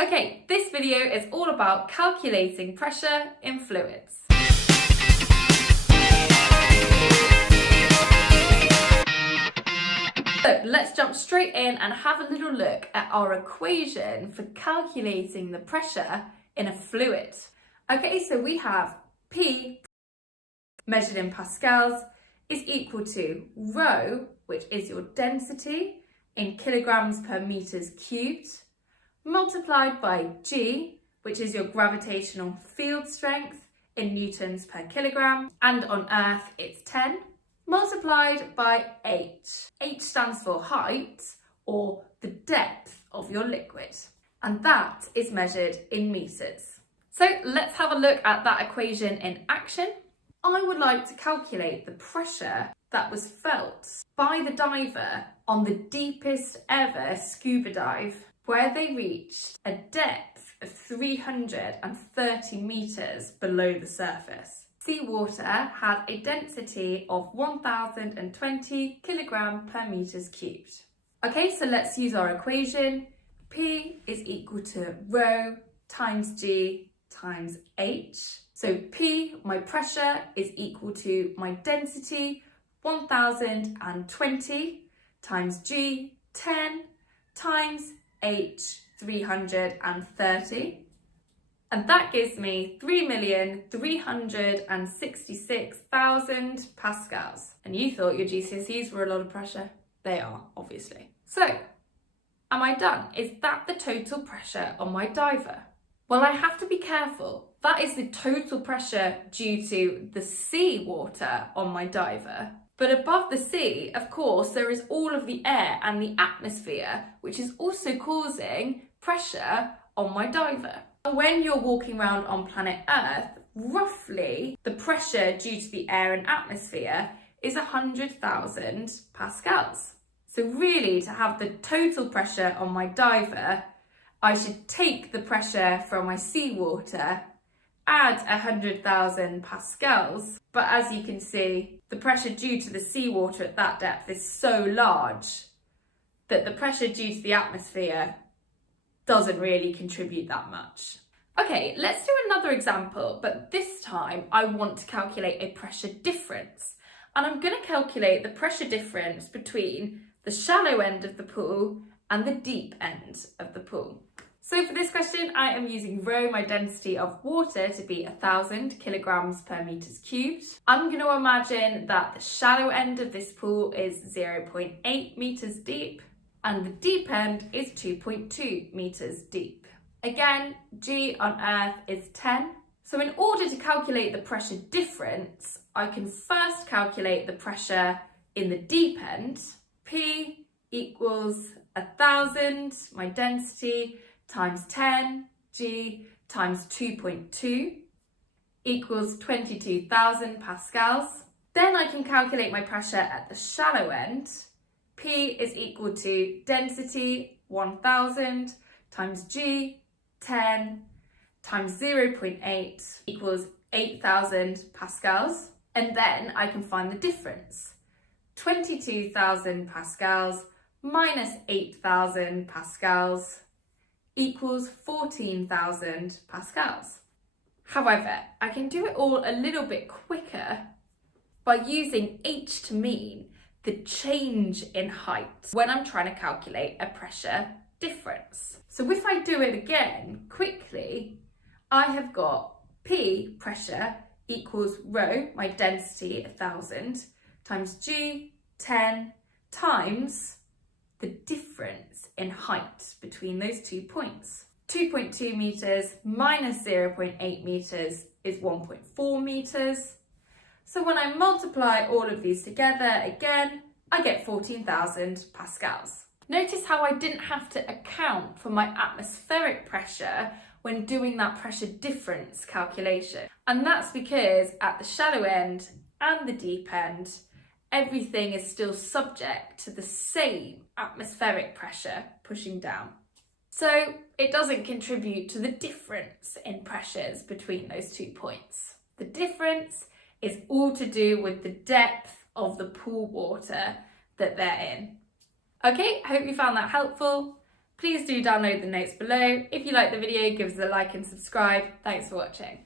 Okay, this video is all about calculating pressure in fluids. So let's jump straight in and have a little look at our equation for calculating the pressure in a fluid. Okay, so we have P measured in pascals is equal to rho, which is your density in kilograms per meters cubed, multiplied by G, which is your gravitational field strength in newtons per kilogram, and on Earth it's 10, multiplied by H. H stands for height, or the depth of your liquid, and that is measured in meters. So let's have a look at that equation in action. I would like to calculate the pressure that was felt by the diver on the deepest ever scuba dive, where they reached a depth of 330 meters below the surface. Seawater had a density of 1020 kilogram per meters cubed. Okay, so let's use our equation. P is equal to rho times G times H. So P, my pressure, is equal to my density, 1020, times G, 10, times H, 330. And that gives me 3,366,000 pascals. And you thought your GCSEs were a lot of pressure? They are, obviously. So, am I done? Is that the total pressure on my diver? Well, I have to be careful. That is the total pressure due to the sea water on my diver. But above the sea, of course, there is all of the air and the atmosphere, which is also causing pressure on my diver. When you're walking around on planet Earth, roughly the pressure due to the air and atmosphere is 100,000 pascals. So really, to have the total pressure on my diver, I should take the pressure from my seawater, add 100,000 pascals, but as you can see, the pressure due to the seawater at that depth is so large that the pressure due to the atmosphere doesn't really contribute that much. Okay, let's do another example, but this time I want to calculate a pressure difference. And I'm going to calculate the pressure difference between the shallow end of the pool and the deep end of the pool. So for this question, I am using rho, my density of water, to be 1,000 kilograms per meters cubed. I'm going to imagine that the shallow end of this pool is 0.8 meters deep and the deep end is 2.2 meters deep. Again, G on Earth is 10. So in order to calculate the pressure difference, I can first calculate the pressure in the deep end. P equals 1,000, my density, times 10, G times 2.2 equals 22,000 pascals. Then I can calculate my pressure at the shallow end. P is equal to density, 1,000, times G, 10, times 0.8 equals 8,000 pascals. And then I can find the difference. 22,000 pascals minus 8,000 pascals equals 14,000 pascals. However, I can do it all a little bit quicker by using H to mean the change in height when I'm trying to calculate a pressure difference. So if I do it again quickly, I have got P, pressure, equals rho, my density, 1,000, times G, 10, times the difference in height between those 2 points. 2.2 meters minus 0.8 meters is 1.4 meters. So when I multiply all of these together again, I get 14,000 pascals. Notice how I didn't have to account for my atmospheric pressure when doing that pressure difference calculation. And that's because at the shallow end and the deep end, everything is still subject to the same atmospheric pressure pushing down. So it doesn't contribute to the difference in pressures between those 2 points. The difference is all to do with the depth of the pool water that they're in. Okay, I hope you found that helpful. Please do download the notes below. If you like the video, give us a like and subscribe. Thanks for watching.